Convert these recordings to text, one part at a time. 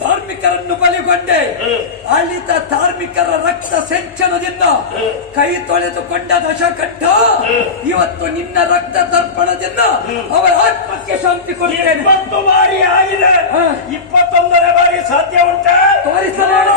ಧಾರ್ಮಿಕರನ್ನು ಬಲಿಗೊಂಡೆ. ಅಳಿತ ಧಾರ್ಮಿಕರ ರಕ್ತ ಸಿಂಚನದಿಂದ ಕೈ ತೊಳೆದುಕೊಂಡ ದಶಕಂಠ ಇವತ್ತು ನಿನ್ನ ರಕ್ತ ತರ್ಪಣದಿಂದ ಅವರ ಆತ್ಮಕ್ಕೆ ಶಾಂತಿ ಕೊಡುತ್ತೇನೆ. 20 ಬಾರಿ ಆಗಿದೆ, 21ನೇ ಬಾರಿ ಸಾಧ್ಯ ಉಂಟ? ತೋರಿಸಬೇಡ.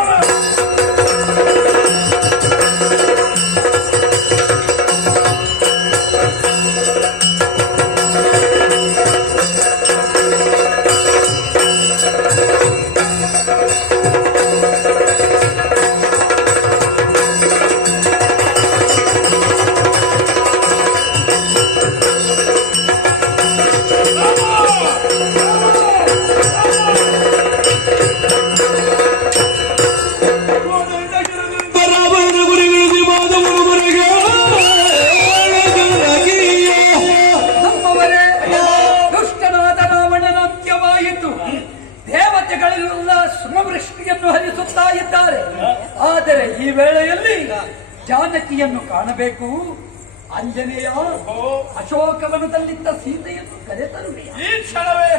ಆದರೆ ಈ ವೇಳೆಯಲ್ಲಿ ಜಾನಕಿಯನ್ನು ಕಾಣಬೇಕು. ಆಂಜನೇಯ, ಅಶೋಕವನದಲ್ಲಿದ್ದ ಸೀತೆಯನ್ನು ಕರೆತರುವೆ. ಈ ಕ್ಷಣವೇ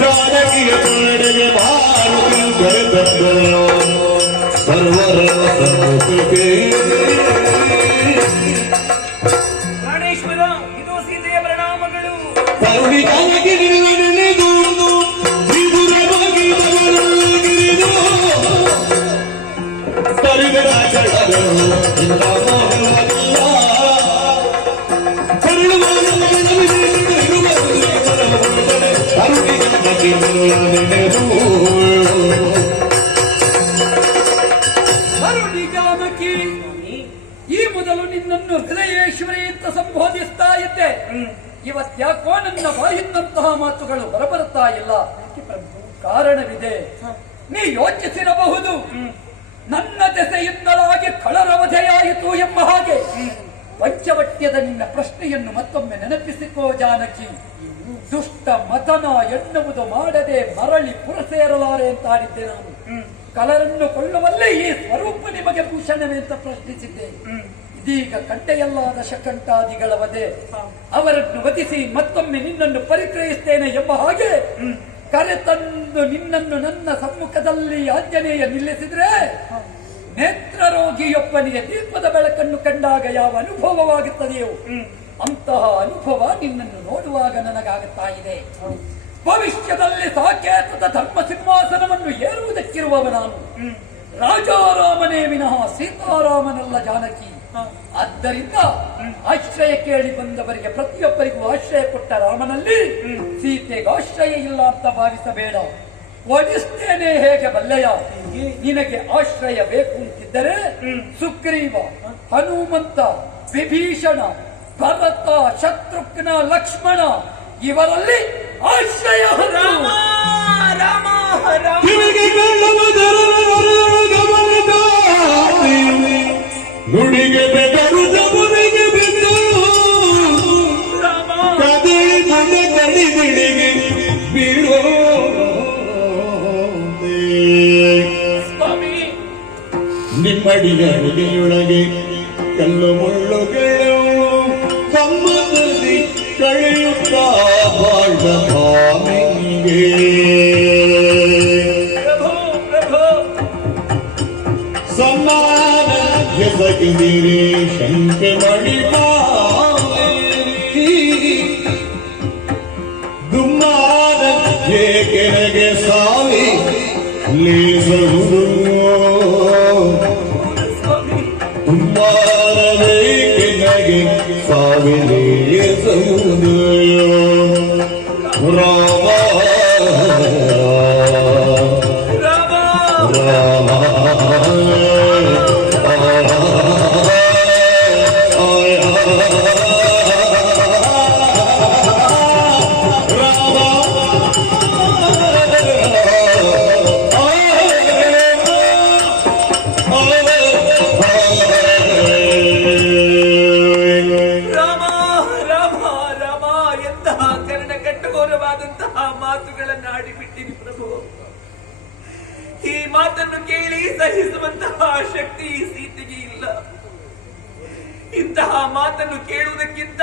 ಜಾನಕಿಯ ಕಡೆಗೆ ಮಾರುತಿ ಕರೆತಂದಳು ಸರ್ವರ ಸಮ್ಮುಖಕ್ಕೆ. ಪ್ರಾಣೇಶ್ವರ, ಇದು ಸೀತೆಯ ಪರಿಣಾಮಗಳು. ಕರುಣಿ ಜಾನಕಿ ನೆನೆದು ಜಾನಕಿ, ಈ ಮೊದಲು ನಿನ್ನನ್ನು ಹೃದಯೇಶ್ವರಿ ಅಂತ ಸಂಬೋಧಿಸ್ತಾ ಇದ್ದೆ. ಇವತ್ತ್ಯಾಕೋ ನನ್ನ ಬಾಯಿಂದಂತಹ ಮಾತುಗಳು ಹೊರಬರುತ್ತಾ ಇಲ್ಲ. ಕಾರಣವಿದೆ. ನೀ ಯೋಚಿಸಿರಬಹುದು, ನನ್ನ ದೆಸೆಯಿಂದಲಾಗಿ ಕಳರವಧೆಯಾಯಿತು ಎಂಬ ಹಾಗೆ. ಪಂಚವಟ್ಯದ ನಿನ್ನ ಪ್ರಶ್ನೆಯನ್ನು ಮತ್ತೊಮ್ಮೆ ನೆನಪಿಸಿಕೋ ಜಾನಕಿ. ದುಷ್ಟ ಮತನ ಎನ್ನುವುದು ಮಾಡದೆ ಮರಳಿ ಪುರಸೇರಲಾರೆ ಅಂತ ಆಡಿದ್ದೆ ನಾನು. ಕಲರನ್ನು ಕೊಳ್ಳುವಲ್ಲೇ ಈ ಸ್ವರೂಪ ನಿಮಗೆ ಭೂಷಣವೇ ಅಂತ ಪ್ರಶ್ನಿಸಿದ್ದೆ. ಇದೀಗ ಕಡ್ಡೆಯಲ್ಲಾದ ಶಕಂಠಾದಿಗಳ ವಧೆ, ಅವರನ್ನು ವಧಿಸಿ ಮತ್ತೊಮ್ಮೆ ನಿನ್ನನ್ನು ಪರಿಗ್ರಹಿಸ್ತೇನೆ ಎಂಬ ಹಾಗೆ ಕರೆತಂದು ನಿನ್ನನ್ನು ನನ್ನ ಸಮ್ಮುಖದಲ್ಲಿ ಆಂಜನೇಯ ನಿಲ್ಲಿಸಿದ್ರೆ, ನೇತ್ರರೋಗಿಯೊಬ್ಬನಿಗೆ ದೀಪದ ಬೆಳಕನ್ನು ಕಂಡಾಗ ಯಾವ ಅನುಭವವಾಗುತ್ತದೆಯೋ ಅಂತಹ ಅನುಭವ ನಿನ್ನನ್ನು ನೋಡುವಾಗ ನನಗಾಗುತ್ತಾ ಇದೆ. ಭವಿಷ್ಯದಲ್ಲಿ ಸಾಕೇತದ ಧರ್ಮ ಸಿಂಹಾಸನವನ್ನು ಏರುವುದಕ್ಕಿರುವವ ನಾನು. ರಾಜಾರಾಮನೇ ವಿನಃ ಸೀತಾರಾಮನಲ್ಲ ಜಾನಕಿ. ಆದ್ದರಿಂದ ಆಶ್ರಯ ಕೇಳಿ ಬಂದವರಿಗೆ ಪ್ರತಿಯೊಬ್ಬರಿಗೂ ಆಶ್ರಯ ಕೊಟ್ಟ ರಾಮನಲ್ಲಿ ಸೀತೆಗೆ ಆಶ್ರಯ ಇಲ್ಲ ಅಂತ ಭಾವಿಸಬೇಡ. ಓಡಿಸ್ತೇನೆ ಹೇಗೆ ಬಲ್ಲೆಯ. ನಿನಗೆ ಆಶ್ರಯ ಬೇಕು ಅಂತಿದ್ದರೆ ಸುಗ್ರೀವ, ಹನುಮಂತ, ವಿಭೀಷಣ, ಭರತ, ಶತ್ರುಘ್ನ, ಲಕ್ಷ್ಮಣ ಇವರಲ್ಲಿ ಆಶ್ರಯ. ರಾಮ ರಾಮ ರಾಮ ನುಡಿಗೆ ಬೆದರುದ ಮುನಿಗೆ ಬೆಂದಳು ಕದಳಿ ಮನೆ ಕಡಿದಿಡಿಗೆ ಬೀಳೋ ಸ್ವಾಮಿ. ನಿಮ್ಮಡಿಯ ನುಡಿಯೊಳಗೆ ಕಲ್ಲು ಮುಳ್ಳುಗಳು ಸಮ್ಮದಲ್ಲಿ ಕಳೆಯುತ್ತಾ ಬಾಳ ಭಾಮಿಗೆ. ಸಮ್ಮಾನ ಎಸಗಿದಿರಿ ಶಂಕೆ ಮಡಿ ದುಮ್ಮಾನ ಏಕೆನಗೆ ಸಾವಿ ಲೇಸಬಹುದು. ದುಮ್ಮಾರವೇಕೆನಗೆ ಸಾವಿ ಲೇಸಬಹುದು. ರಾಮ ರಾಮ ಮಾತುಗಳನ್ನಾಡಿಬಿಟ್ಟಿರಿ ಪ್ರಭು. ಈ ಮಾತನ್ನು ಕೇಳಿ ಸಹಿಸುವಂತಹ ಶಕ್ತಿ ಈ ಸೀತೆಗೆ ಇಲ್ಲ. ಇಂತಹ ಮಾತನ್ನು ಕೇಳುವುದಕ್ಕಿಂತ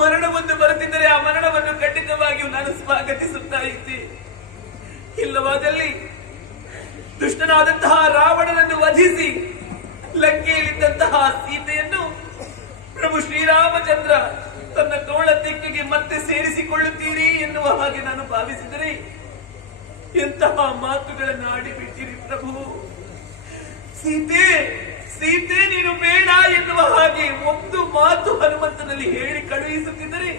ಮರಣವೊಂದು ಬರುತ್ತಿದ್ದರೆ ಆ ಮರಣವನ್ನು ಖಂಡಿತವಾಗಿಯೂ ನಾನು ಸ್ವಾಗತಿಸುತ್ತಾ ಇದ್ದೆ. ಇಲ್ಲವಾದಲ್ಲಿ ದುಷ್ಟನಾದಂತಹ ರಾವಣನನ್ನು ವಧಿಸಿ ಲಂಕೆಯಲ್ಲಿದ್ದಂತಹ ಸೀತೆಯನ್ನು ಪ್ರಭು ಶ್ರೀರಾಮಚಂದ್ರ ತನ್ನ ತೋಳ ತೆಕ್ಕೆಗೆ ಮತ್ತೆ ಸೇರಿಸಿಕೊಳ್ಳುತ್ತೀರಿ ಎನ್ನುವ ಹಾಗೆ ನಾನು ಭಾವಿಸಿದರೆ ಎಂತಹ ಮಾತುಗಳನ್ನು ಆಡಿಬಿಟ್ಟಿರಿ ಪ್ರಭು. ಸೀತೆ ಸೀತೆ ನೀನು ಬೇಡ ಎನ್ನುವ ಹಾಗೆ ಒಂದು ಮಾತು ಹನುಮಂತನಲ್ಲಿ ಹೇಳಿ ಕಳುಹಿಸುತ್ತಿದ್ದರೆ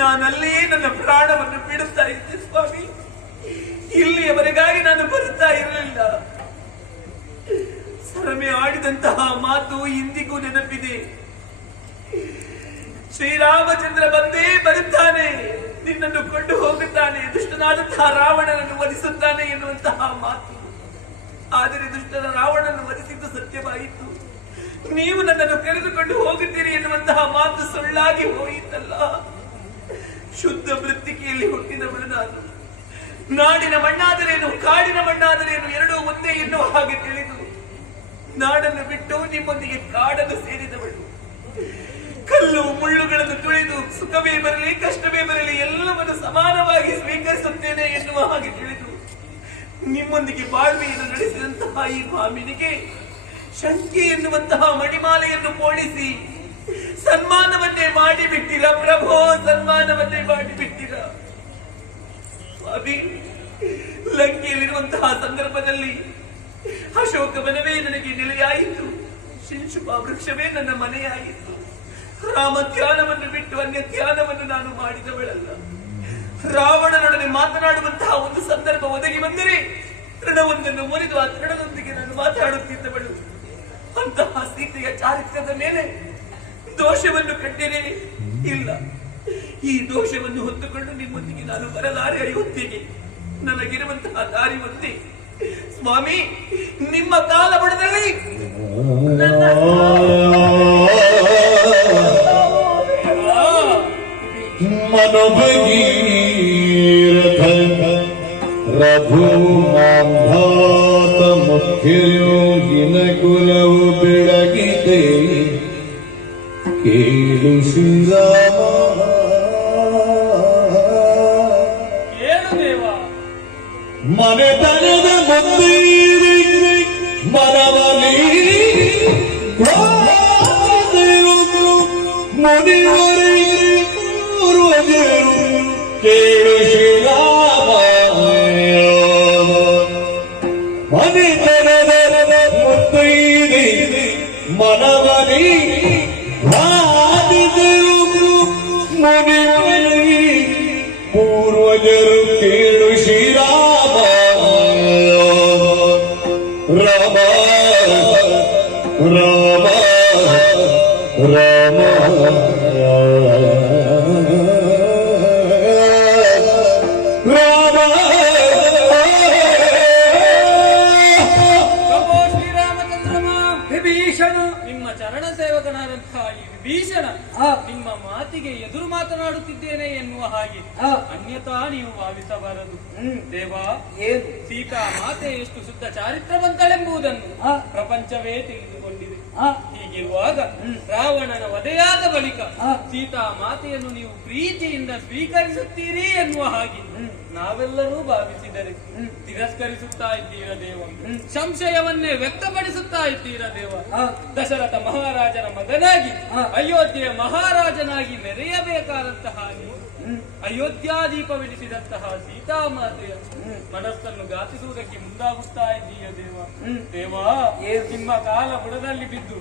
ನಾನಲ್ಲಿಯೇ ನನ್ನ ಪ್ರಾಣವನ್ನು ಬಿಡುತ್ತಾ ಇದ್ದೆ ಸ್ವಾಮಿ. ಇಲ್ಲಿಯವರೆಗಾಗಿ ನಾನು ಬರುತ್ತಾ ಇರಲಿಲ್ಲ. ಸರಮೆ ಆಡಿದಂತಹ ಮಾತು ಇಂದಿಗೂ ನೆನಪಿದೆ. ಶ್ರೀರಾಮಚಂದ್ರ ಬಂದೇ ಬರುತ್ತಾನೆ, ನಿನ್ನನ್ನು ಕೊಂಡು ಹೋಗುತ್ತಾನೆ, ದುಷ್ಟನಾದಂತಹ ರಾವಣನನ್ನು ವಧಿಸುತ್ತಾನೆ ಎನ್ನುವಂತಹ ಮಾತು. ಆದರೆ ದುಷ್ಟನ ರಾವಣನನ್ನು ವಧಿಸಿದ್ದು ಸತ್ಯವಾಯಿತು. ನೀವು ನನ್ನನ್ನು ಕರೆದುಕೊಂಡು ಹೋಗುತ್ತೀರಿ ಎನ್ನುವಂತಹ ಮಾತು ಸುಳ್ಳಾಗಿ ಹೋಯಿತಲ್ಲ. ಶುದ್ಧ ವೃತ್ತಿಕೆಯಲ್ಲಿ ಹುಟ್ಟಿದವಳು ನಾನು. ನಾಡಿನ ಮಣ್ಣಾದರೇನು ಕಾಡಿನ ಮಣ್ಣಾದರೇನು ಎರಡೂ ಒಂದೇ ಎನ್ನುವ ಹಾಗೆ ತಿಳಿದು ನಾಡನ್ನು ಬಿಟ್ಟು ನಿಮ್ಮೊಂದಿಗೆ ಕಾಡನ್ನು ಸೇರಿದವಳು. ಕಲ್ಲು ಮುಳ್ಳುಗಳನ್ನು ತುಳಿದು ಸುಖವೇ ಬರಲಿ ಕಷ್ಟವೇ ಬರಲಿ ಎಲ್ಲವನ್ನು ಸಮಾನವಾಗಿ ಸ್ವೀಕರಿಸುತ್ತೇನೆ ಎನ್ನುವ ಹಾಗೆ ತಿಳಿದು ನಿಮ್ಮೊಂದಿಗೆ ಬಾಳ್ವೆಯನ್ನು ನಡೆಸಿದಂತಹ ಈ ಭಾಮಿನಿಗೆ ಶಂಕೆ ಎನ್ನುವಂತಹ ಮಣಿಮಾಲೆಯನ್ನು ಪೋಣಿಸಿ ಸನ್ಮಾನವನ್ನೇ ಮಾಡಿಬಿಟ್ಟಿರ ಪ್ರಭೋ, ಸನ್ಮಾನವನ್ನೇ ಮಾಡಿಬಿಟ್ಟಿರ ಸ್ವಾಮಿ. ಲಂಕೆಯಲ್ಲಿರುವಂತಹ ಸಂದರ್ಭದಲ್ಲಿ ಅಶೋಕವನವೇ ನನಗೆ ನೆಲೆಯಾಯಿತು, ಶಿಂಶುಪ ವೃಕ್ಷವೇ ನನ್ನ ಮನೆಯಾಯಿತು. ರಾಮ ಧ್ಯಾನವನ್ನು ಬಿಟ್ಟು ಅನ್ಯ ಧ್ಯಾನವನ್ನು ನಾನು ಮಾಡಿದವಳಲ್ಲ. ರಾವಣನೊಡನೆ ಮಾತನಾಡುವಂತಹ ಒಂದು ಸಂದರ್ಭ ಒದಗಿ ಬಂದರೆ ತೃಣವೊಂದನ್ನು ಮುರಿದು ಆ ತೃಣದೊಂದಿಗೆ ನಾನು ಮಾತನಾಡುತ್ತಿದ್ದವಳು. ಅಂತಹ ಸೀತೆಯ ಚಾರಿತ್ರ್ಯದ ಮೇಲೆ ದೋಷವನ್ನು ಕಂಡರೆ ಇಲ್ಲ. ಈ ದೋಷವನ್ನು ಹೊತ್ತುಕೊಂಡು ನಿಮ್ಮೊಂದಿಗೆ ನಾನು ಬರಲಾರೆ ಅಯೋಧ್ಯೆಗೆ. ನನಗಿರುವಂತಹ ದಾರಿ ಒಂದೇ ಸ್ವಾಮಿ, ನಿಮ್ಮ ಕಾಲ ಬುಡದಲ್ಲಿ ಮನೋಭಗೀರಥ ರಘು ಮಾಂಧಾತ ಮುಖ್ಯಯೋಗಿನ ಕುಲವು ಬೆಳಗಿದೆ ಕೇಳು ಶ್ರೀರಾಮ. ಮನೆತನದ ಮುಂದೆ ಮನವಲಿ ಮುನಿವರಿ ಪೂರ್ವಜರು ಕೇಳು ಶ್ರೀರಾಮ. ಮನೆತನದ ಮುಂದೆ ಮನವಲಿ ಮುನಿವರಿ ಪೂರ್ವಜರು ಕೇಳು ಶ್ರೀರಾಮ. ರಾಮ ರಾಮ ರಾಮ ನಿಮ್ಮ ಚರಣ ಸೇವಕನಾದಂತಹ ಈ ವಿಭೀಷಣ ನಿಮ್ಮ ಮಾತಿಗೆ ಎದುರು ಮಾತನಾಡುತ್ತಿದ್ದೇನೆ ಎನ್ನುವ ಹಾಗೆ ಅನ್ಯತಾ ನೀವು ಭಾವಿಸಬಾರದು. ದೇವಾ, ಸೀತಾ ಮಾತೆ ಎಷ್ಟು ಶುದ್ಧ ಚಾರಿತ್ರವಂತಳೆಂಬುದನ್ನು ಪ್ರಪಂಚವೇ ತಿಳಿದುಕೊಂಡಿದೆ. ಹೀಗಿರುವಾಗ ರಾವಣನ ವಧೆಯಾದ ಬಳಿಕ ಸೀತಾ ಮಾತೆಯನ್ನು ನೀವು ಪ್ರೀತಿಯಿಂದ ಸ್ವೀಕರಿಸುತ್ತೀರಿ ಎನ್ನುವ ಹಾಗೆ ನಾವೆಲ್ಲರೂ ಭಾವಿಸಿದರೆ ತಿರಸ್ಕರಿಸುತ್ತಾ ಇದ್ದೀರ ದೇವ. ಸಂಶಯವನ್ನೇ ವ್ಯಕ್ತಪಡಿಸುತ್ತಾ ಇದ್ದೀರ ದೇವ. ದಶರಥ ಮಹಾರಾಜನ ಮಗನಾಗಿ ಅಯೋಧ್ಯೆಯ ಮಹಾರಾಜನಾಗಿ ಮೆರೆಯಬೇಕಾದಂತಹ ಅಯೋಧ್ಯಾದೀಪವೆನಿಸಿದಂತಹ ಸೀತಾಮಾತೆಯ ಮನಸ್ಸನ್ನು ಘಾತಿಸುವುದಕ್ಕೆ ಮುಂದಾಗುತ್ತಾ ಇದ್ದೀಯ ದೇವ. ದೇವ, ನಿಮ್ಮ ಕಾಲ ಬುಡದಲ್ಲಿ ಬಿದ್ದು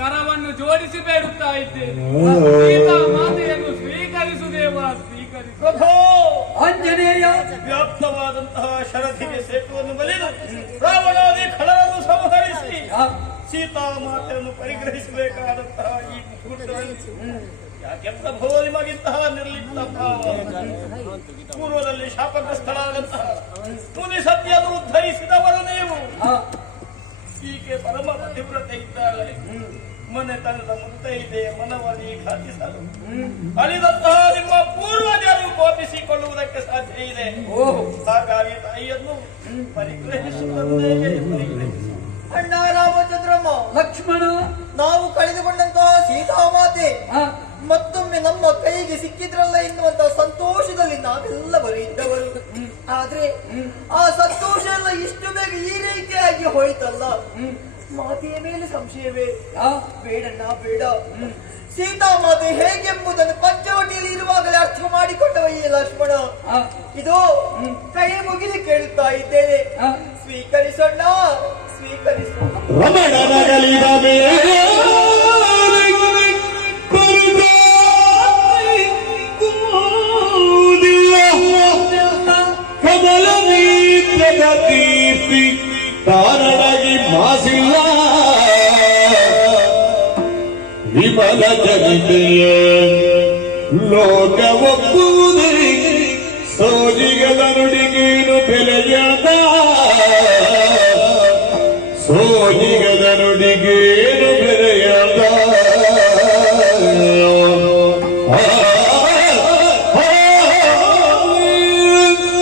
ಕರವನ್ನು ಜೋಡಿಸಿ ಬೇಡುತ್ತಾ ಇದ್ದೇನೆ. ಸೀತಾಮಾತೆಯನ್ನು ಸ್ವೀಕರಿಸು ದೇವ, ಸ್ವೀಕರಿಸು. ಆಂಜನೇಯ ವ್ಯಾಪ್ತವಾದಂತಹ ಶರಧಿಗೆ ಸೇತುವನ್ನು ಬಲಿದು ರಾವಣಾದಿ ಖಳರನ್ನು ಸಂಹರಿಸಿ ಸೀತಾಮಾತೆಯನ್ನು ಪರಿಗ್ರಹಿಸಬೇಕಾದಂತಹ ಈ ಮುಹೂರ್ತದಲ್ಲಿ ಯಾಕೆ ಪ್ರಭೋ ನಿಮಗಿಂತಹ ನಿರ್ಲಿಪ್ತ ಭಾವ? ಪೂರ್ವದಲ್ಲಿ ಶಾಪಗ್ರಸ್ತಳಾದಂತಹ ಮುನಿ ಸತ್ಯವನ್ನು ಉದ್ಧರಿಸಿದವರು ನೀವು. ಈಕೆ ಪರಮ ಪತಿವ್ರತೆ ಇದ್ದಾಳೆ. ಮನೆತನದ ಮುತ್ತೈದೆ ಮನವಲ್ಲಿ ಘಾತಿಸಲು ಅಳಿದಂತಹ ನಿಮ್ಮ ಪೂರ್ವಜರು ಕೋಪಿಸಿಕೊಳ್ಳುವುದಕ್ಕೆ ಸಾಧ್ಯ ಇದೆ. ಹಾಗಾಗಿ ತಾಯಿಯನ್ನು ಪರಿಗ್ರಹಿಸುವುದೇ ಪರಿಗ್ರಹಿಸಿ. ಅಣ್ಣ ರಾಮಚಂದ್ರಮ್ಮ, ಲಕ್ಷ್ಮಣ, ನಾವು ಕಳೆದುಕೊಂಡಂತಹ ಸೀತಾಮಾತೆ ಮತ್ತೊಮ್ಮೆ ನಮಗೆ ಸಿಕ್ಕಿದ್ರಲ್ಲ ಎನ್ನುವಂತ ಸಂತೋಷದಲ್ಲಿ ನಾವೆಲ್ಲವರು ಇದ್ದವರು. ಆದ್ರೆ ಆ ಸಂತೋಷ ಎಲ್ಲ ಇಷ್ಟು ಬೇಗ ಈ ರೀತಿಯಾಗಿ ಹೋಯ್ತಲ್ಲ, ಮಾತೆಯ ಮೇಲೆ ಸಂಶಯವೇ? ಬೇಡಣ್ಣ ಬೇಡ. ಸೀತಾಮಾತೆ ಹೇಗೆಂಬುದನ್ನು ಪಂಚವಟಿಯಲ್ಲಿ ಇರುವಾಗಲೇ ಅರ್ಥ ಮಾಡಿಕೊಂಡವ ಈ ಲಕ್ಷ್ಮಣ. ಇದು ಕೈ ಮುಗಿದು ಕೇಳುತ್ತಾ ಇದ್ದೇನೆ, ಸ್ವೀಕರಿಸೋಣ, ಸ್ವೀಕರಿಸೋಣ. ರಮಣನಗಲಿದ ಮೇಲೆ ಕಮಲ ನೀತ್ಯದ ದೀಪ್ತಿ ತಾರಡಗಿ ಮಾಸಿಲ್ಲ ವಿಮಲ ಜನಿತೆಯ ಲೋಕ ಒಪ್ಪುವುದೇ ಸೋಜಿಗದ ನುಡಿಗೇನು ಬೆಲೆಯಾದ ಸೋಜಿಗದ ನುಡಿಗೇನು ಬೆಲೆಯಾದ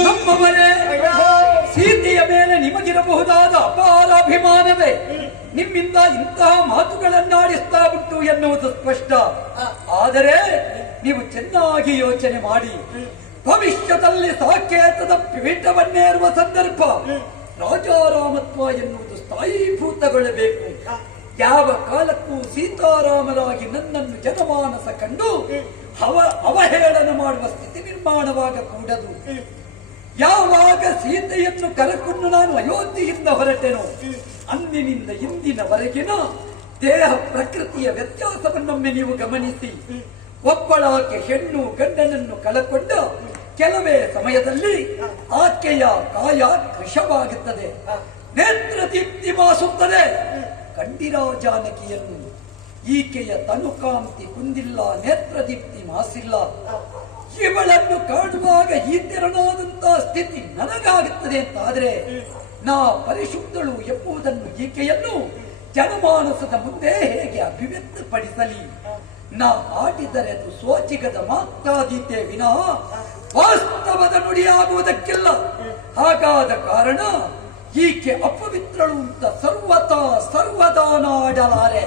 ನಮ್ಮವರೇ, ಸೀತೆಯ ಮೇಲೆ ನಿಮಗಿರಬಹುದಾದ ಅಪಾರ ಅಭಿಮಾನವೇ ನಿಮ್ಮಿಂದ ಇಂತಹ ಮಾತುಗಳನ್ನಾಡಿಸ್ತಾ ಬಿಟ್ಟು ಎನ್ನುವುದು ಸ್ಪಷ್ಟ. ಆದರೆ ನೀವು ಚೆನ್ನಾಗಿ ಯೋಚನೆ ಮಾಡಿ, ಭವಿಷ್ಯದಲ್ಲಿ ಸಾಕೇತದ ಪೀಠವನ್ನೇರುವ ಸಂದರ್ಭ ರಾಜಾರಾಮತ್ವ ಎನ್ನುವುದು ಸ್ಥಾಯೀಭೂತಗೊಳ್ಳಬೇಕು. ಯಾವ ಕಾಲಕ್ಕೂ ಸೀತಾರಾಮರಾಗಿ ನನ್ನನ್ನು ಜನಮಾನಸ ಕಂಡು ಅವಹೇಳನ ಮಾಡುವ ಸ್ಥಿತಿ ನಿರ್ಮಾಣವಾಗಕೂಡದು. ಯಾವಾಗ ಸೀತೆಯನ್ನು ಕರೆಕೊಂಡು ನಾನು ಅಯೋಧ್ಯೆಯಿಂದ ಹೊರಟೆನೋ ಅಂದಿನಿಂದ ಇಂದಿನವರೆಗಿನ ದೇಹ ಪ್ರಕೃತಿಯ ವ್ಯತ್ಯಾಸವನ್ನೊಮ್ಮೆ ನೀವು ಗಮನಿಸಿ. ಒಬ್ಬಳಾಕೆ ಹೆಣ್ಣು ಗಂಡನನ್ನು ಕಳಕೊಂಡ ಕೆಲವೇ ಸಮಯದಲ್ಲಿ ಆಕೆಯ ಕಾಯ ಕೃಶವಾಗುತ್ತದೆ, ನೇತ್ರ ದೀಪ್ತಿ ಮಾಸುತ್ತದೆ. ಕಂಡಿರಾ ಜಾನಕಿಯನ್ನು, ಈಕೆಯ ತನುಕಾಂತಿ ಕುಂದಿಲ್ಲ, ನೇತ್ರ ದೀಪ್ತಿ ಮಾಸಿಲ್ಲ. ಇವಳನ್ನು ಕಾಣುವಾಗ ಈ ತೆರನಾದಂತಹ ಸ್ಥಿತಿ ನನಗಾಗುತ್ತದೆ ಅಂತಾದ್ರೆ ನಾ ಪರಿಶುದ್ಧಳು ಎಂಬುದನ್ನು ಈಕೆಯನ್ನು ಜನಮಾನಸದ ಮುಂದೆ ಹೇಗೆ ಅಭಿವ್ಯಕ್ತಪಡಿಸಲಿ? ನಾ ಆಡಿದರೆ ಅದು ಸೋಚಿಗದ ಮಾತಾದೀತೆ ವಿನಃ ವಾಸ್ತವದ ನುಡಿಯಾಗುವುದಕ್ಕಿಲ್ಲ. ಹಾಗಾದ ಕಾರಣ ಈಕೆ ಅಪವಿತ್ರಳು ಅಂತ ಸರ್ವದಾ ನಾಡಲಾರೆ.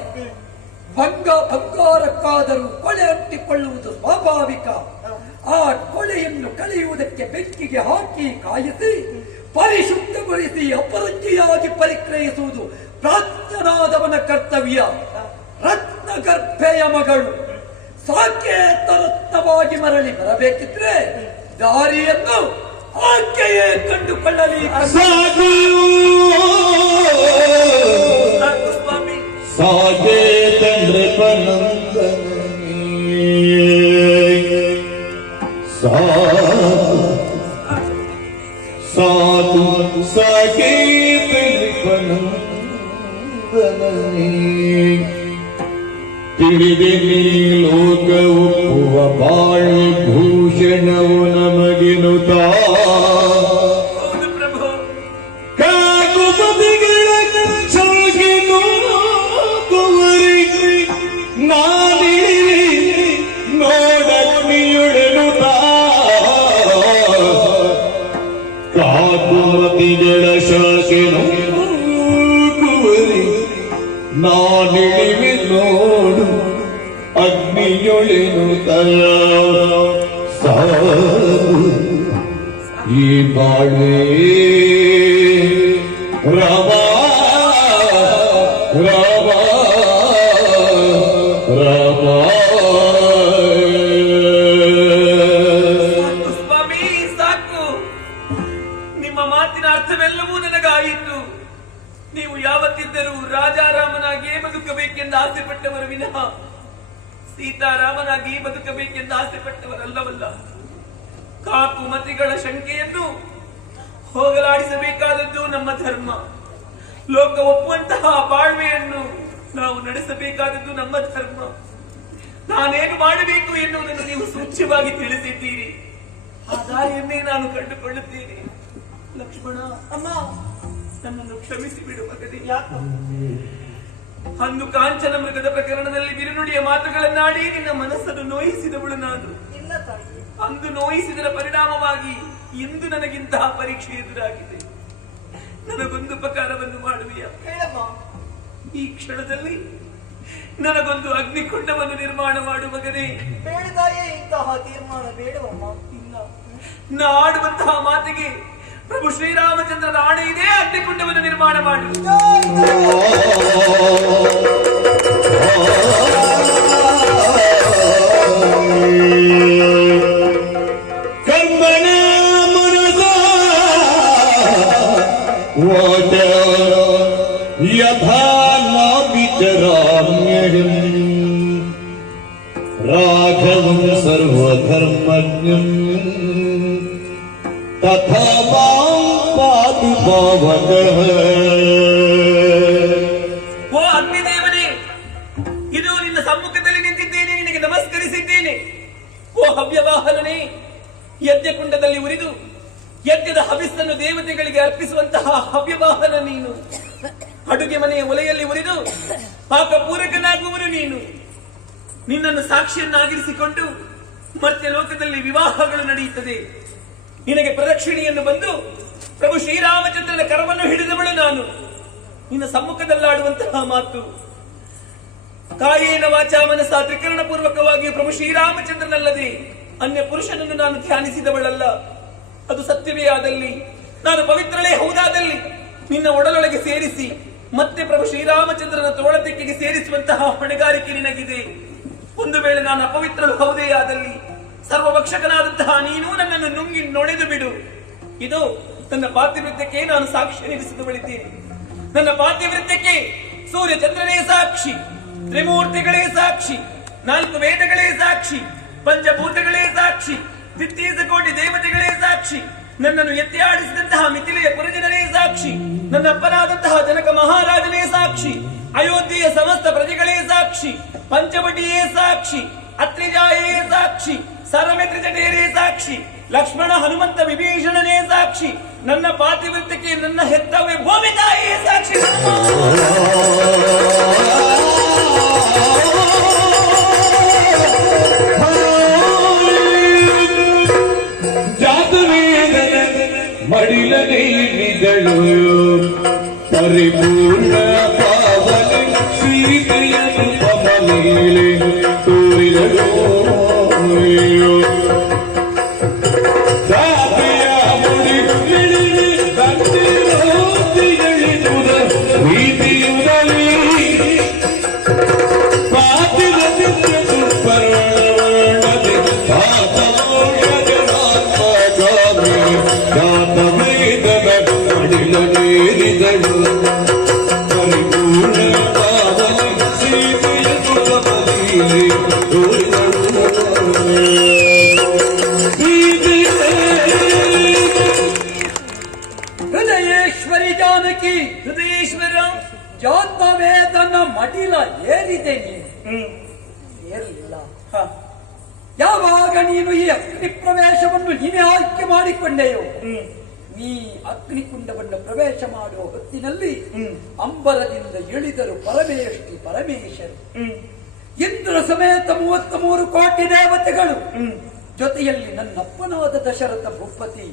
ಬಂಗಾರಕ್ಕಾದರೂ ಕೊಳೆ ಅಂಟಿಕೊಳ್ಳುವುದು ಸ್ವಾಭಾವಿಕ. ಆ ಕೊಳೆಯನ್ನು ಕಳೆಯುವುದಕ್ಕೆ ಬೆಂಕಿಗೆ ಹಾಕಿ ಕಾಯಿಸಿ ಪರಿಶುದ್ಧಗೊಳಿಸಿ ಅಪರಂಜಿಯಾಗಿ ಪರಿಕ್ರಯಿಸುವುದು ಪ್ರಾಜ್ಞನಾದವನ ಕರ್ತವ್ಯ. ರತ್ನಗರ್ಭೆಯ ಮಗಳು ಸಾಕೇತ ರತ್ನವಾಗಿ ಮರಳಿ ಬರಬೇಕಿದ್ರೆ ದಾರಿಯನ್ನು ಆಕೆಯೇ ಕಂಡುಕೊಳ್ಳಲಿ. ಸಾಕೇತ ನೃಪನಂದನ ಸಾಧು ಸಾಕೇತ ನೃಪನಂದನೇ ತಿಳಿದೆ ನೀ ಲೋಕ ಒಪ್ಪುವ ಬಾಳೆ ಭೂಷಣವು ನಮಗಿನುತ ಕಾಕುಪತಿಗಳ ಸಾಗಿನು ಕುವರಿ ನಾನಿ ನೋಡಗ್ನಿಯುಡೆನುತ ಕಾಕುಮತಿಗಳ ಶಾಸೆನು ಕುವರಿ ನಾನಿಳಿವೆ ನೋಡು ಅಗ್ನಿಯೊಳೆನುತ ಈ ಬಾಳ್ವೆ ರಾಮ ರಾಮ ರಾಮ. ಸ್ವಾಮಿ ಸಾಕು, ನಿಮ್ಮ ಮಾತಿನ ಅರ್ಥವೆಲ್ಲವೂ ನನಗಾಯಿತು. ನೀವು ಯಾವತ್ತಿದ್ದರೂ ರಾಜಾರಾಮನಾಗಿಯೇ ಬದುಕಬೇಕೆಂದು ಆಸೆ ಪಟ್ಟವರು ವಿನಃ ಸೀತಾರಾಮನಾಗಿ ಬದುಕಬೇಕೆಂದು ಆಸೆ ಪಟ್ಟವರಲ್ಲವಲ್ಲ. ಕಾಕು ಮತಿಗಳ ಶಂಕೆಯನ್ನು ಹೋಗಲಾಡಿಸಬೇಕಾದದ್ದು ನಮ್ಮ ಧರ್ಮ. ಲೋಕ ಒಪ್ಪುವಂತಹ ಬಾಳ್ವೆಯನ್ನು ನಾವು ನಡೆಸಬೇಕಾದದ್ದು ನಮ್ಮ ಧರ್ಮ. ನಾನೇನು ಮಾಡಬೇಕು ಎನ್ನುವುದನ್ನು ನೀವು ಸೂಚ್ಯವಾಗಿ ತಿಳಿಸಿದ್ದೀರಿ. ಆ ದಾರಿಯನ್ನೇ ನಾನು ಕಂಡುಕೊಳ್ಳುತ್ತೇನೆ. ಲಕ್ಷ್ಮಣ, ಅಮ್ಮ, ನನ್ನನ್ನು ಕ್ಷಮಿಸಿ ಬಿಡು ಮಗನೇ. ಅಂದು ಕಾಂಚನ ಮೃಗದ ಪ್ರಕರಣದಲ್ಲಿ ಬಿರುನುಡಿಯ ಮಾತುಗಳನ್ನಾಡಿ ನಿನ್ನ ಮನಸ್ಸನ್ನು ನೋಯಿಸಿದವಳು ನಾನು. ಅಂದು ನೋಯಿಸಿದರ ಪರಿಣಾಮವಾಗಿ ಇಂದು ನನಗಿಂತಹ ಪರೀಕ್ಷೆ ಎದುರಾಗಿದೆ. ನನಗೊಂದು ಉಪಕಾರವನ್ನು ಮಾಡುವೆಯಾ? ಈ ಕ್ಷಣದಲ್ಲಿ ನನಗೊಂದು ಅಗ್ನಿಕುಂಡವನ್ನು ನಿರ್ಮಾಣ ಮಾಡು ಮಗನೇ. ಬೇಡ ತಾಯೇ, ಇಂತಹ ತೀರ್ಮಾನ ಬೇಡವಮ್ಮ. ಇಲ್ಲ, ನಾ ಆಡುವಂತಹ ಮಾತಿಗೆ ಪ್ರಭು ಶ್ರೀರಾಮಚಂದ್ರನ ಆಣೆ ಇದೆ. ಅಗ್ನಿಕುಂಡವನ್ನು ನಿರ್ಮಾಣ ಮಾಡು. ಕರ್ಮಣ ಮನಸ ವಾಚ ಯಥಾ ನ ವಿಚರಾಮ್ಯಹಂ ರಾಘವಂ ಸರ್ವಧರ್ಮಜ್ಞಂ ತಥಾ ಮಾಂ ಪಾತು ಪಾವಕಃ. ಓ ಅಗ್ನಿದೇವನೇ, ಇದು ನಿನ್ನ ಸಮ್ಮುಖದಲ್ಲಿ ನಿಂತಿದ್ದೇನೆ, ನಿನಗೆ ನಮಸ್ಕರಿಸಿದ್ದೇನೆ. ಓ ಹವ್ಯವಾಹನನೇ, ಯಜ್ಞಕುಂಡದಲ್ಲಿ ಉರಿದು ಯಜ್ಞದ ಹವಿಸ್ಸನ್ನು ದೇವತೆಗಳಿಗೆ ಅರ್ಪಿಸುವಂತಹ ಹವ್ಯವಾಹನ ನೀನು. ಅಡುಗೆ ಮನೆಯ ಒಲೆಯಲ್ಲಿ ಉರಿದು ಪಾಕ ಪೂರಕನಾಗುವನು ನೀನು. ನಿನ್ನನ್ನು ಸಾಕ್ಷಿಯನ್ನಾಗಿರಿಸಿಕೊಂಡು ಮತ್ತೆ ಲೋಕದಲ್ಲಿ ವಿವಾಹಗಳು ನಡೆಯುತ್ತದೆ. ನಿನಗೆ ಪ್ರದಕ್ಷಿಣೆಯನ್ನು ಬಂದು ಪ್ರಭು ಶ್ರೀರಾಮಚಂದ್ರನ ಕರವನ್ನು ಹಿಡಿದವಳು ನಾನು. ನಿನ್ನ ಸಮ್ಮುಖದಲ್ಲಾಡುವಂತಹ ಮಾತು ಕಾಯೇನ ವಾಚಾ ಮನಸ ತ್ರಿಕರಣ ಪೂರ್ವಕವಾಗಿ ಪ್ರಭು ಶ್ರೀರಾಮಚಂದ್ರನಲ್ಲದೆ ಅನ್ಯ ಪುರುಷನನ್ನು ನಾನು ಧ್ಯಾನಿಸಿದವಳಲ್ಲ. ಅದು ಸತ್ಯವೇ ಆದಲ್ಲಿ, ನಾನು ಪವಿತ್ರಳೇ ಹೌದಾದಲ್ಲಿ ನಿನ್ನ ಒಡಲೊಳಗೆ ಸೇರಿಸಿ ಮತ್ತೆ ಪ್ರಭು ಶ್ರೀರಾಮಚಂದ್ರನ ತೋಳದಿಕ್ಕಿಗೆ ಸೇರಿಸುವಂತಹ ಹೊಣೆಗಾರಿಕೆ ನಿನಗಿದೆ. ಒಂದು ವೇಳೆ ನಾನು ಅಪವಿತ್ರಳು ಹೌದೇ ಆದಲ್ಲಿ ಸರ್ವಭಕ್ಷಕನಾದಂತಹ ನೀನು ನನ್ನನ್ನು ನುಂಗಿ ನೊಡೆದು ಬಿಡು. ಇದು ನನ್ನ ಪಾತಿವೃತ್ಯಕ್ಕೆ ನಾನು ಸಾಕ್ಷಿ ನಿಲ್ಲಿಸಿದವಳಿದ್ದೇನೆ. ನನ್ನ ಪಾತಿವೃತ್ಯಕ್ಕೆ ಸೂರ್ಯ ಚಂದ್ರನೇ ಸಾಕ್ಷಿ, ತ್ರಿಮೂರ್ತಿಗಳೇ ಸಾಕ್ಷಿ, 4 ವೇದಗಳೇ ಸಾಕ್ಷಿ, ಪಂಚಭೂತಗಳೇ ಸಾಕ್ಷಿ, 33 ಕೋಟಿ ದೇವತೆಗಳೇ ಸಾಕ್ಷಿ, ನನ್ನನ್ನು ಎತ್ತಿ ಆಡಿಸಿದಂತಹ ಮಿಥಿಲೆಯ ಪುರಜನರೇ ಸಾಕ್ಷಿ, ನನ್ನ ಅಪ್ಪನಾದಂತಹ ಜನಕ ಮಹಾರಾಜನೇ ಸಾಕ್ಷಿ, ಅಯೋಧ್ಯೆಯ ಸಮಸ್ತ ಪ್ರಜೆಗಳೇ ಸಾಕ್ಷಿ, ಪಂಚವಟಿಯೇ ಸಾಕ್ಷಿ, ಅತ್ರಿಜಾಯೇ ಸಾಕ್ಷಿ, ಸರ್ವಮಿತ್ರಿಜಟೇರೇ ಸಾಕ್ಷಿ, ಲಕ್ಷ್ಮಣ ಹನುಮಂತ ವಿಭೀಷಣನೇ ಸಾಕ್ಷಿ, ನನ್ನ ಪಾತಿವೃತ್ಯಕ್ಕೆ ನನ್ನ ಹೆತ್ತವೇ ಭೂಮಿ ತಾಯಿಯೇ ಸಾಕ್ಷಿ. ಮಡಿಲ ನೀಡಿದಳು ಪರಿಪೂರ್ಣ ಪಾವನೆ ಸೀತೆಯನ್ನು ಕಮಲೀಲೆ ತೋರಿದಳು. ಸಾತೆಯ ಮುಡಿ ಇಳಿದು ತಂದಿರುವುದ ನೀತಿಯುದಲಿ ಪಾತಿರದಿದ್ದ ದುರ್ಪರ್ವಣದೆ ೇರಿದಳು ಪರಿಪೂರ್ಣ ಪಾವನೆ ಸೀತೆಯನ್ನು ಕಮಲೀಲೆ ತೋರಿದಳು. ಹೃದಯೇಶ್ವರಿ ಜಾನಕಿ, ಹೃದಯೇಶ್ವರ ಜಾತವೇದನ ಮಡಿಲ ಏರಿದೆ ನೀನು. ಏರಲಿಲ್ಲ. ಯಾವಾಗ ನೀನು ಈ ಅಗ್ನಿ ಪ್ರವೇಶವನ್ನು ನೀನೇ ಆಯ್ಕೆ ಮಾಡಿಕೊಂಡೆಯೋ, ನೀ ಅಗ್ನಿಕುಂಡವನ್ನು ಪ್ರವೇಶ ಮಾಡುವ ಹೊತ್ತಿನಲ್ಲಿ ಅಂಬರದಿಂದ ಇಳಿದರು ಪರಮೇಷ್ಠಿ ಪರಮೇಶ್ವರಿ. ಇಂದ್ರ ಸಮೇತ 33 ಕೋಟಿ ದೇವತೆಗಳು, ಜೊತೆಯಲ್ಲಿ ನನ್ನಪ್ಪನಾದ ದಶರಥ ಭೂಪತಿ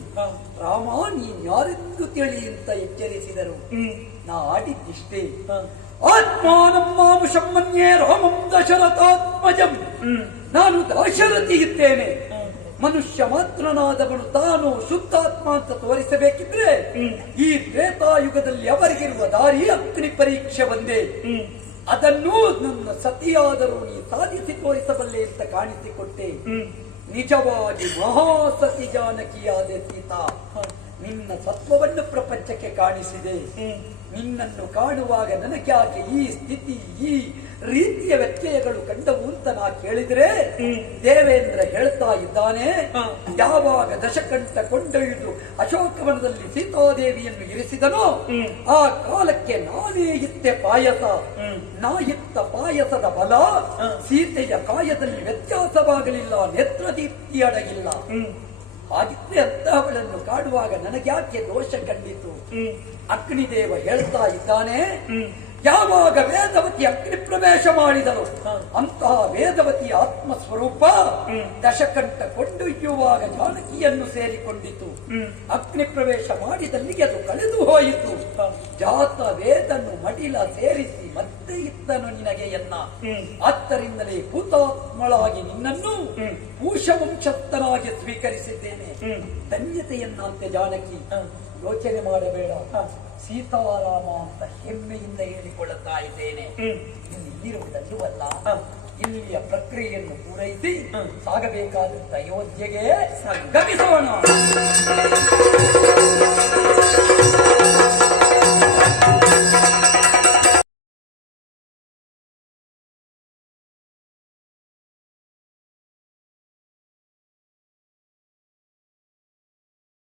ರಾಮ ನೀನ್ಯಾರೆಂದು ತಿಳಿ ಅಂತ ಎಚ್ಚರಿಸಿದರು. ನಾ ಆಡಿದ್ದಿಷ್ಟೇ, ಆತ್ಮಾನಂ ಮಾನುಷಂ ಮನ್ಯೇ ರಾಮಂ ದಶರಥಾತ್ಮಜಂ. ನಾನು ದಾಶರಥಿ ಇದ್ದೇನೆ. ಮನುಷ್ಯ ಮಾತ್ರನಾದವನು ತಾನು ಶುದ್ಧಾತ್ಮ ಅಂತ ತೋರಿಸಬೇಕಿದ್ರೆ ಈ ತ್ರೇತಾಯುಗದಲ್ಲಿ ಅವರಿಗಿರುವ ದಾರಿ ಅಗ್ನಿ ಪರೀಕ್ಷೆ ಒಂದೇ. ಅದನ್ನು ನನ್ನ ಸತಿಯಾದರೂ ನೀ ಸಾಧಿಸಿ ತೋರಿಸಬಲ್ಲೆ ಅಂತ ಕಾಣಿಸಿಕೊಟ್ಟೆ. ನಿಜವಾಗಿ ಮಹಾಸತಿ ಜಾನಕಿಯಾದ ಸೀತಾ, ನಿನ್ನ ಸತ್ವವನ್ನು ಪ್ರಪಂಚಕ್ಕೆ ಕಾಣಿಸಿದೆ. ನಿನ್ನನ್ನು ಕಾಣುವಾಗ ನನಗ್ಯಾಕೆ ಈ ಸ್ಥಿತಿ, ಈ ರೀತಿಯ ವ್ಯತ್ಯಯಗಳು ಕಂಡವು ಅಂತ ನಾ ಕೇಳಿದ್ರೆ, ದೇವೇಂದ್ರ ಹೇಳ್ತಾ ಇದ್ದಾನೆ, ಯಾವಾಗ ದಶಕಂಠ ಕೊಂಡೊಯ್ದು ಅಶೋಕವನದಲ್ಲಿ ಸೀತಾದೇವಿಯನ್ನು ಇರಿಸಿದನೋ ಆ ಕಾಲಕ್ಕೆ ನಾನೇ ಇತ್ತೆ ಪಾಯಸ. ನಾ ಇತ್ತ ಪಾಯಸದ ಬಲ ಸೀತೆಯ ಕಾಯದಲ್ಲಿ ವ್ಯತ್ಯಾಸವಾಗಲಿಲ್ಲ, ನೇತ್ರದೀಪ್ತಿ ಅಡಗಿಲ್ಲ. ಹಾಗಿದ್ರೆ ಅಂತಹವಳನ್ನು ಕಾಡುವಾಗ ನನಗ್ಯಾಕೆ ದೋಷ ಕಂಡಿತು? ಅಗ್ನಿದೇವ ಹೇಳ್ತಾ ಇದ್ದಾನೆ, ಯಾವಾಗ ವೇದವತಿ ಅಗ್ನಿ ಪ್ರವೇಶ ಮಾಡಿದಳು ಅಂತಹ ವೇದವತಿಯ ಆತ್ಮ ಸ್ವರೂಪ ದಶಕಂಠ ಕೊಂಡೊಯ್ಯುವಾಗ ಜಾನಕಿಯನ್ನು ಸೇರಿಕೊಂಡಿತು. ಅಗ್ನಿ ಪ್ರವೇಶ ಮಾಡಿದಲ್ಲಿಗೆ ಅದು ಕಳೆದು ಹೋಯಿತು. ಜಾತ ವೇದನ್ನು ಮಡಿಲ ಸೇರಿಸಿ ಮತ್ತೆ ಇತ್ತನು ನಿನಗೆ ಎನ್ನ. ಆದ್ದರಿಂದಲೇ ಭೂತಾತ್ಮಳಾಗಿ ನಿನ್ನನ್ನು ಪೂಷವಂಶಸ್ಥನಾಗಿ ಸ್ವೀಕರಿಸಿದ್ದೇನೆ. ಧನ್ಯತೆಯನ್ನಂತೆ ಜಾನಕಿ, ಯೋಚನೆ ಮಾಡಬೇಡ. ಸೀತಾರಾಮ ಅಂತ ಹೆಮ್ಮೆಯಿಂದ ಹೇಳಿಕೊಳ್ಳುತ್ತಾ ಇದ್ದೇನೆ. ಇಲ್ಲಿರುವುದಲ್ಲವಲ್ಲ, ಇಲ್ಲಿಯ ಪ್ರಕ್ರಿಯೆಯನ್ನು ಪೂರೈಸಿ ಸಾಗಬೇಕಾದಂತ ಅಯೋಧ್ಯೆಗೆ ಗಮಿಸೋಣ.